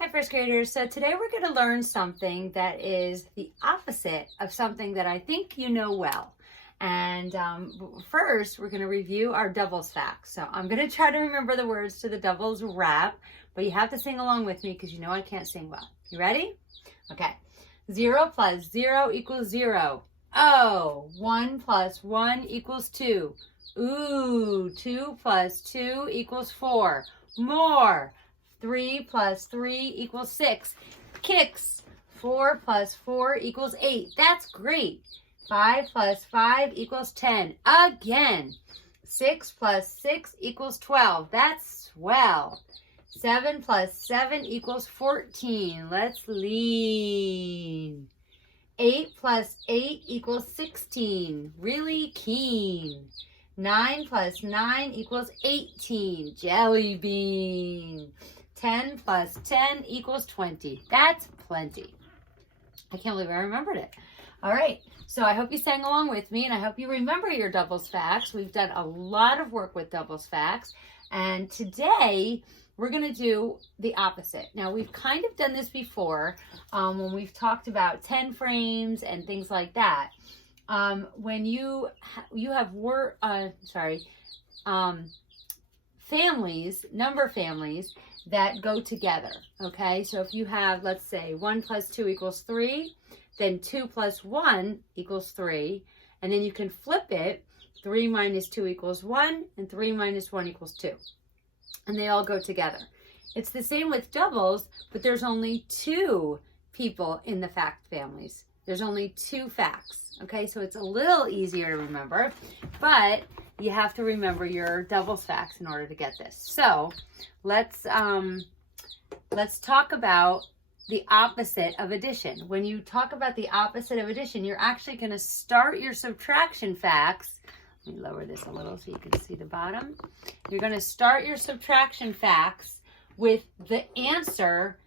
Hi, first graders. So today we're going to learn something that is the opposite of something that I think you know well. And first, we're going to review our doubles facts. So I'm going to try to remember the words to the doubles rap, but you have to sing along with me because you know I can't sing well. You ready? Okay. 0 plus 0 equals 0. Oh, 1 plus 1 equals 2. Ooh, 2 plus 2 equals 4. More. 3 plus 3 equals 6. Kicks. 4 plus 4 equals 8. That's great. 5 plus 5 equals 10. Again. 6 plus 6 equals 12. That's swell. 7 plus 7 equals 14. Let's lean. 8 plus 8 equals 16. Really keen. 9 plus 9 equals 18. Jelly bean. 10 plus 10 equals 20. That's plenty. I can't believe I remembered it. All right, so I hope you sang along with me, and I hope you remember your doubles facts. We've done a lot of work with doubles facts, and today we're going to do the opposite. Now, we've kind of done this before when we've talked about 10 frames and things like that. When you have number families that go together, okay? So if you have, let's say, 1 plus 2 equals 3, then 2 plus 1 equals 3, and then you can flip it, 3 minus 2 equals 1, and 3 minus 1 equals 2. And they all go together. It's the same with doubles, but there's only 2 people in the fact families. There's only 2 facts, okay? So it's a little easier to remember, but you have to remember your doubles facts in order to get this. So let's talk about the opposite of addition. When you talk about the opposite of addition, you're actually going to start your subtraction facts. Let me lower this a little so you can see the bottom. You're going to start your subtraction facts with the answer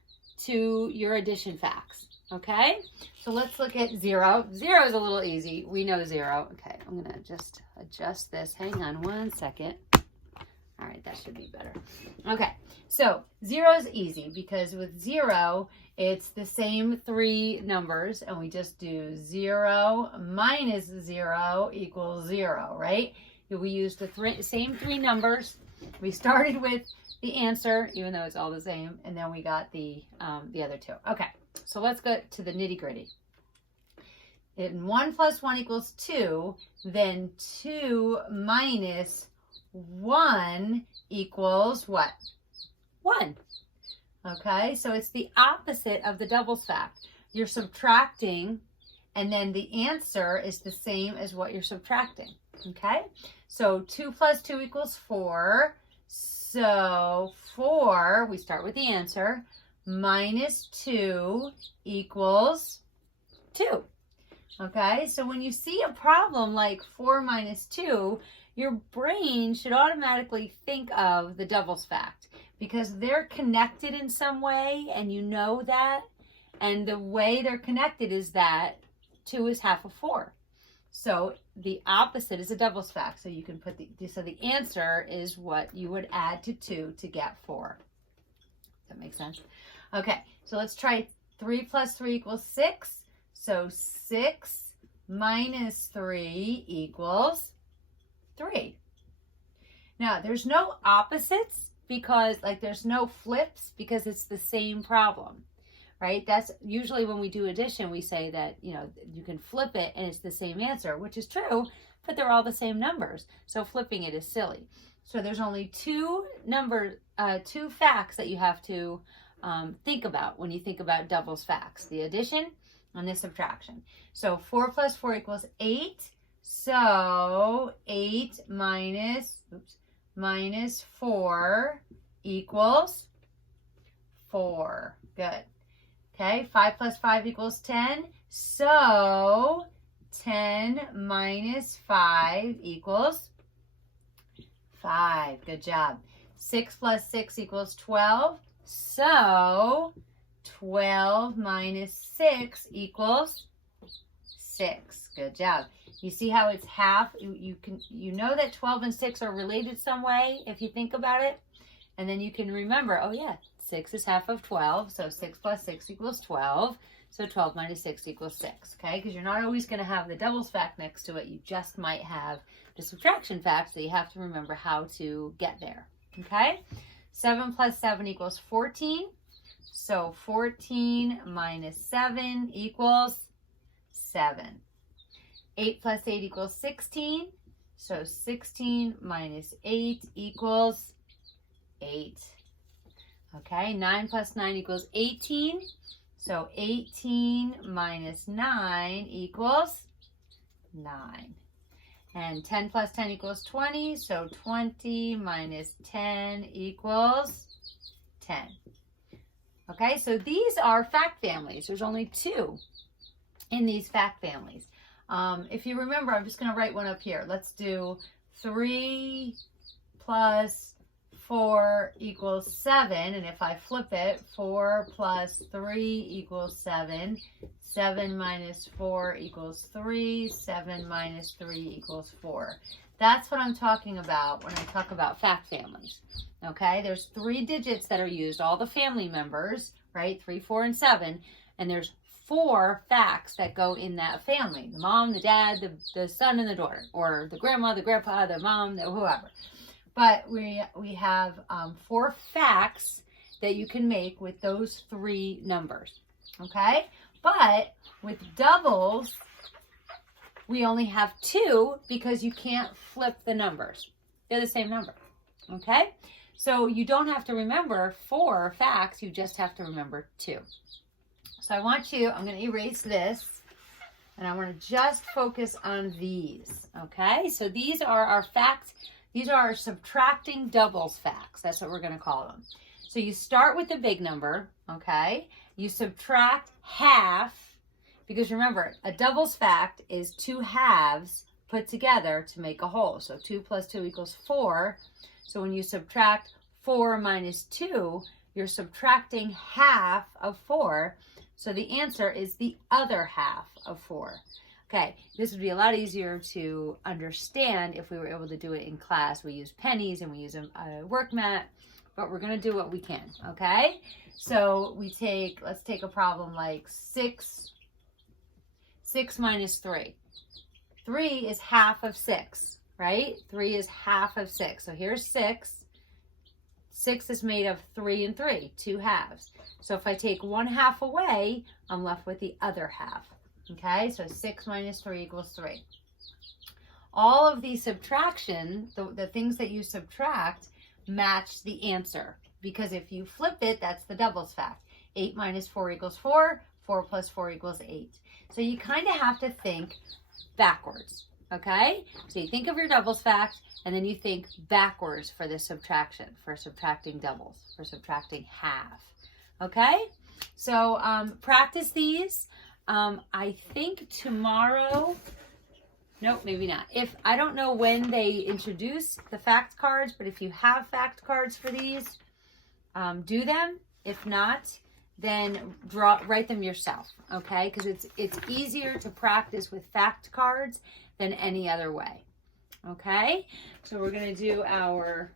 to your addition facts. Okay, so let's look at 0. 0 is a little easy. We know 0. Okay, I'm going to just adjust this. Hang on one second. All right, that should be better. Okay, so 0 is easy because with 0, it's the same 3 numbers, and we just do 0 minus 0 equals 0, right? We used the same 3 numbers. We started with the answer, even though it's all the same, and then we got the other 2. Okay. So let's go to the nitty gritty. In 1 plus 1 equals 2, then 2 minus 1 equals what? 1. Okay, so it's the opposite of the doubles fact. You're subtracting, and then the answer is the same as what you're subtracting. Okay, so 2 plus 2 equals 4. So 4, we start with the answer, minus 2 equals 2. Okay, so when you see a problem like 4 minus 2, your brain should automatically think of the doubles fact because they're connected in some way, and you know that. And the way they're connected is that 2 is half of 4. So the opposite is a doubles fact. So you can put so the answer is what you would add to 2 to get 4. Does that make sense? Okay, so let's try 3 plus 3 equals 6. So 6 minus 3 equals 3. Now, there's no opposites because, there's no flips because it's the same problem, right? That's usually when we do addition, we say that, you can flip it and it's the same answer, which is true, but they're all the same numbers. So flipping it is silly. So there's only 2 facts that you have to think about when you think about doubles facts, the addition and the subtraction. So 4 plus 4 equals 8. So 8 minus 4 equals 4. Good. Okay, 5 plus 5 equals 10. So 10 minus 5 equals 5. Good job. 6 plus 6 equals 12. So 12 minus 6 equals 6. Good job. You see how it's half? You know that 12 and 6 are related some way if you think about it. And then you can remember, oh yeah, 6 is half of 12, so 6 plus 6 equals 12. So 12 minus 6 equals 6, okay? Because you're not always going to have the doubles fact next to it. You just might have the subtraction fact, so you have to remember how to get there, okay? 7 plus 7 equals 14. So 14 minus 7 equals 7. 8 plus 8 equals 16. So 16 minus 8 equals 8. Okay, 9 plus 9 equals 18. So 18 minus 9 equals 9. And 10 plus 10 equals 20. So 20 minus 10 equals 10. Okay, so these are fact families. There's only 2 in these fact families. If you remember, I'm just going to write one up here. Let's do 3 plus 4 equals 7. And if I flip it, 4 plus 3 equals 7. 7 minus 4 equals 3. 7 minus 3 equals 4. That's what I'm talking about when I talk about fact families. Okay, there's 3 digits that are used, all the family members, right? 3, 4, and 7. And there's 4 facts that go in that family. The mom, the dad, the son, and the daughter. Or the grandma, the grandpa, the mom, the whoever. But we have 4 facts that you can make with those 3 numbers. Okay? But with doubles, we only have 2 because you can't flip the numbers. They're the same number. Okay? So you don't have to remember 4 facts, you just have to remember 2. So I'm going to erase this, and I want to just focus on these. Okay? So these are our facts. These are our subtracting doubles facts. That's what we're going to call them. So you start with the big number, okay? You subtract half, because remember, a doubles fact is 2 halves put together to make a whole. So 2 plus 2 equals 4. So when you subtract 4 minus 2, you're subtracting half of 4. So the answer is the other half of 4. Okay, this would be a lot easier to understand if we were able to do it in class. We use pennies and we use a work mat, but we're going to do what we can, okay? So let's take a problem like 6 minus 3. 3 is half of 6, right? 3 is half of 6. So here's 6. 6 is made of 3 and 3, 2 halves. So if I take 1 half away, I'm left with the other half. Okay, so 6 minus 3 equals 3. All of the subtraction, the things that you subtract, match the answer. Because if you flip it, that's the doubles fact. 8 minus 4 equals 4. 4 plus 4 equals 8. So you kind of have to think backwards. Okay, so you think of your doubles fact, and then you think backwards for the subtraction, for subtracting doubles, for subtracting half. Okay, so practice these. I think tomorrow, nope, maybe not. I don't know when they introduce the fact cards, but if you have fact cards for these, do them. If not, then write them yourself, okay? Because it's easier to practice with fact cards than any other way, okay? So we're going to do our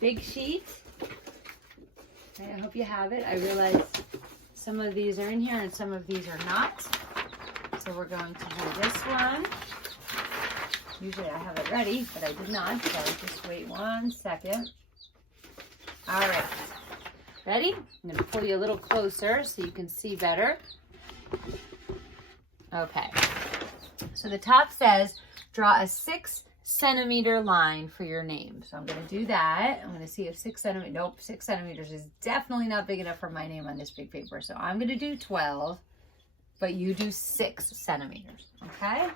big sheet. Okay, I hope you have it. I realize some of these are in here and some of these are not. So we're going to do this one. Usually I have it ready, but I did not. So just wait 1 second. All right. Ready? I'm going to pull you a little closer so you can see better. Okay. So the top says, draw a 6 centimeter line for your name. So I'm going to do that. I'm going to see if 6 centimeters, nope, 6 centimeters is definitely not big enough for my name on this big paper. So I'm going to do 12, but you do 6 centimeters. Okay.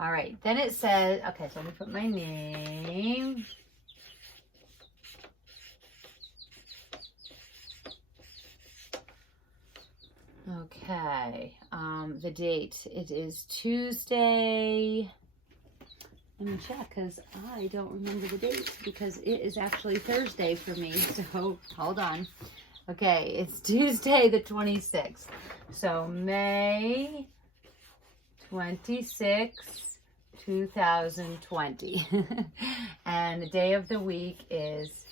All right. Then it says, okay, so let me put my name. Okay, the date, it is Tuesday. Let me check because I don't remember the date because it is actually Thursday for me, so hold on. Okay, it's Tuesday the 26th. So May 26, 2020. And the day of the week is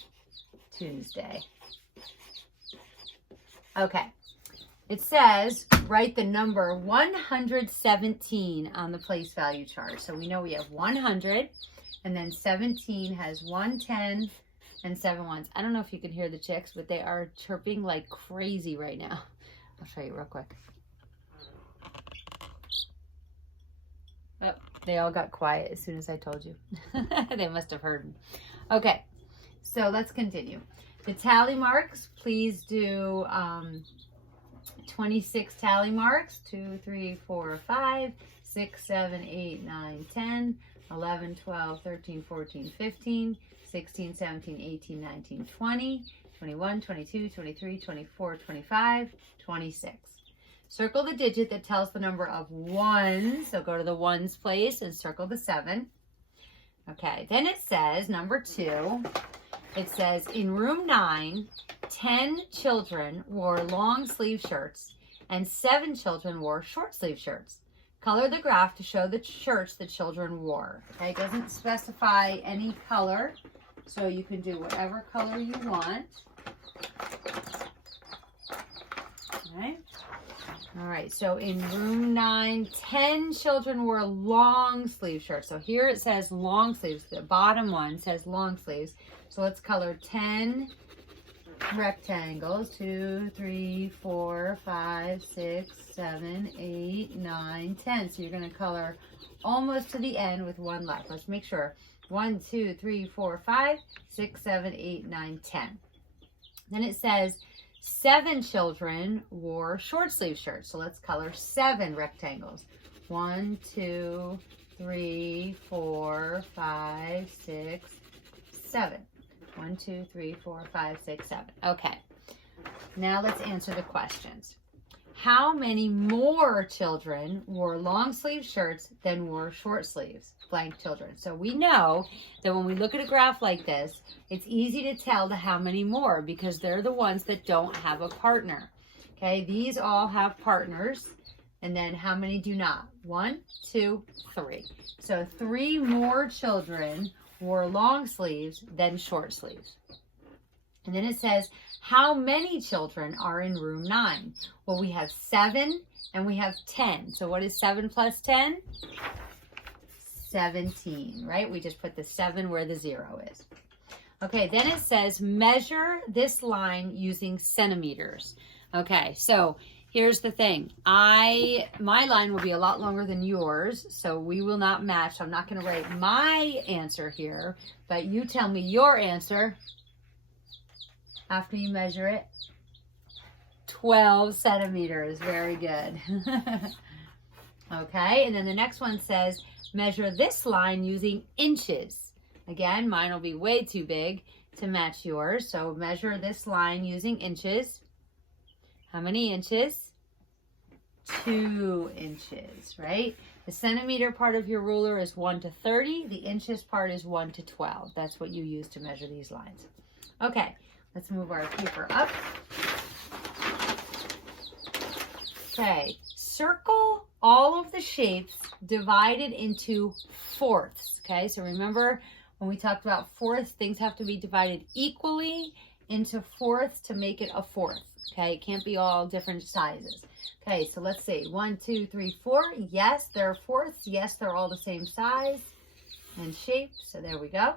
Tuesday. Okay. It says, write the number 117 on the place value chart. So we know we have 100, and then 17 has 110 and 7 ones. I don't know if you can hear the chicks, but they are chirping like crazy right now. I'll show you real quick. Oh, they all got quiet as soon as I told you. They must have heard me. Okay, so let's continue. The tally marks, please do 26 tally marks. 2, 3, 4, 5, 6, 7, 8, 9, 10, 11, 12, 13, 14, 15, 16, 17, 18, 19, 20, 21, 22, 23, 24, 25, 26. Circle the digit that tells the number of ones. So go to the ones place and circle the 7. Okay, then it says, number 2, it says, in room 9, 10 children wore long sleeve shirts and 7 children wore short sleeve shirts. Color the graph to show the shirts the children wore. Okay, it doesn't specify any color, so you can do whatever color you want. All right, so in room 9, 10 children wore long sleeve shirts. So here it says long sleeves. The bottom one says long sleeves. So let's color 10 rectangles. 2, 3, 4, 5, 6, 7, 8, 9, 10. So you're going to color almost to the end with one left. Let's make sure. 1, 2, 3, 4, 5, 6, 7, 8, 9, 10. Then it says 7 children wore short sleeve shirts. So let's color 7 rectangles. 1, 2, 3, 4, 5, 6, 7. 1, 2, 3, 4, 5, 6, 7. Okay. Now let's answer the questions. How many more children wore long sleeve shirts than wore short sleeves? Blank children. So we know that when we look at a graph like this, it's easy to tell how many more because they're the ones that don't have a partner. Okay, these all have partners. And then how many do not? 1, 2, 3. So 3 more children wore long sleeves than short sleeves. And then it says, how many children are in room 9? Well, we have 7 and we have 10. So what is 7 plus 10? 17, right? We just put the 7 where the 0 is. Okay, then it says, measure this line using centimeters. Okay, so here's the thing. My line will be a lot longer than yours, so we will not match. I'm not going to write my answer here, but you tell me your answer after you measure it. 12 centimeters. Very good. Okay, and then the next one says, measure this line using inches. Again, mine will be way too big to match yours, so measure this line using inches. How many inches? 2 inches, right? The centimeter part of your ruler is 1 to 30. The inches part is 1 to 12. That's what you use to measure these lines. Okay, let's move our paper up. Okay, circle all of the shapes divided into fourths. Okay, so remember when we talked about fourths, things have to be divided equally into fourths to make it a fourth. Okay, it can't be all different sizes. Okay, so let's see. 1, 2, 3, 4. Yes, they're fourths. Yes, they're all the same size and shape. So there we go.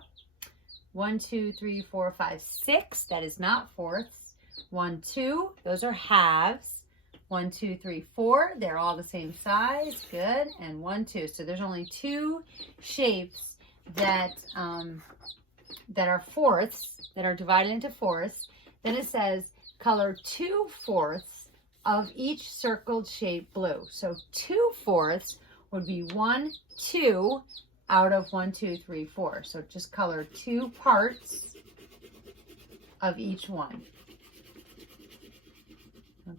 1, 2, 3, 4, 5, 6. That is not fourths. 1, 2. Those are halves. 1, 2, 3, 4. They're all the same size. Good. And 1, 2. So there's only 2 shapes that are fourths, that are divided into fourths. Then it says color 2 fourths of each circled shape blue. So 2 fourths would be 1, 2 out of 1, 2, 3, 4. So just color 2 parts of each one.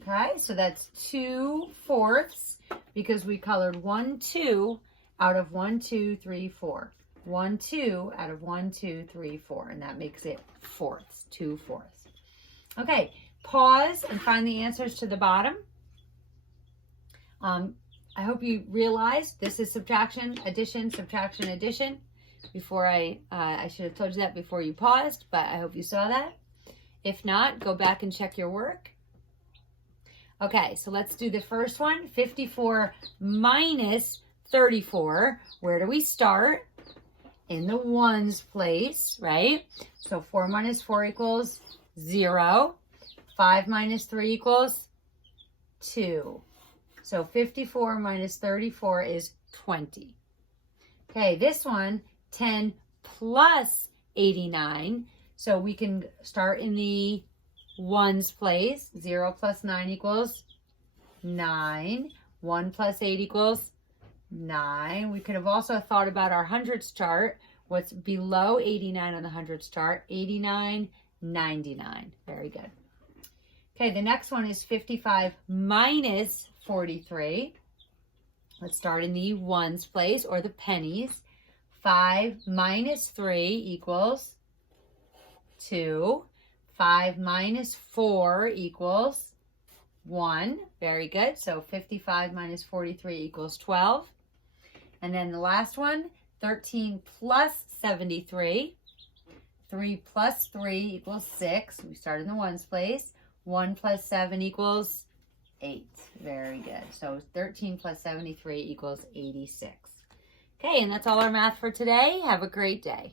Okay, so that's 2 fourths because we colored 1, 2 out of 1, 2, 3, 4. 1, 2 out of 1, 2, 3, 4. And that makes it fourths, 2 fourths. Okay, pause and find the answers to the bottom. I hope you realized this is subtraction, addition, subtraction, addition. Before I should have told you that before you paused, but I hope you saw that. If not, go back and check your work. Okay, so let's do the first one. 54 minus 34. Where do we start? In the ones place, right? So 4 minus 4 equals 0. 5 minus 3 equals 2. So 54 minus 34 is 20. Okay, this one, 10 plus 89. So we can start in the ones place. 0 plus 9 equals 9. 1 plus 8 equals 9. We could have also thought about our hundreds chart. What's below 89 on the hundreds chart? 89, 99. Very good. Okay, the next one is 55 minus 43. Let's start in the ones place or the pennies. 5 minus 3 equals 2. 5 minus 4 equals 1. Very good. So 55 minus 43 equals 12. And then the last one, 13 plus 73. 3 plus 3 equals 6. We start in the ones place. 1 plus 7 equals 8. Very good. So 13 plus 73 equals 86. Okay, and that's all our math for today. Have a great day.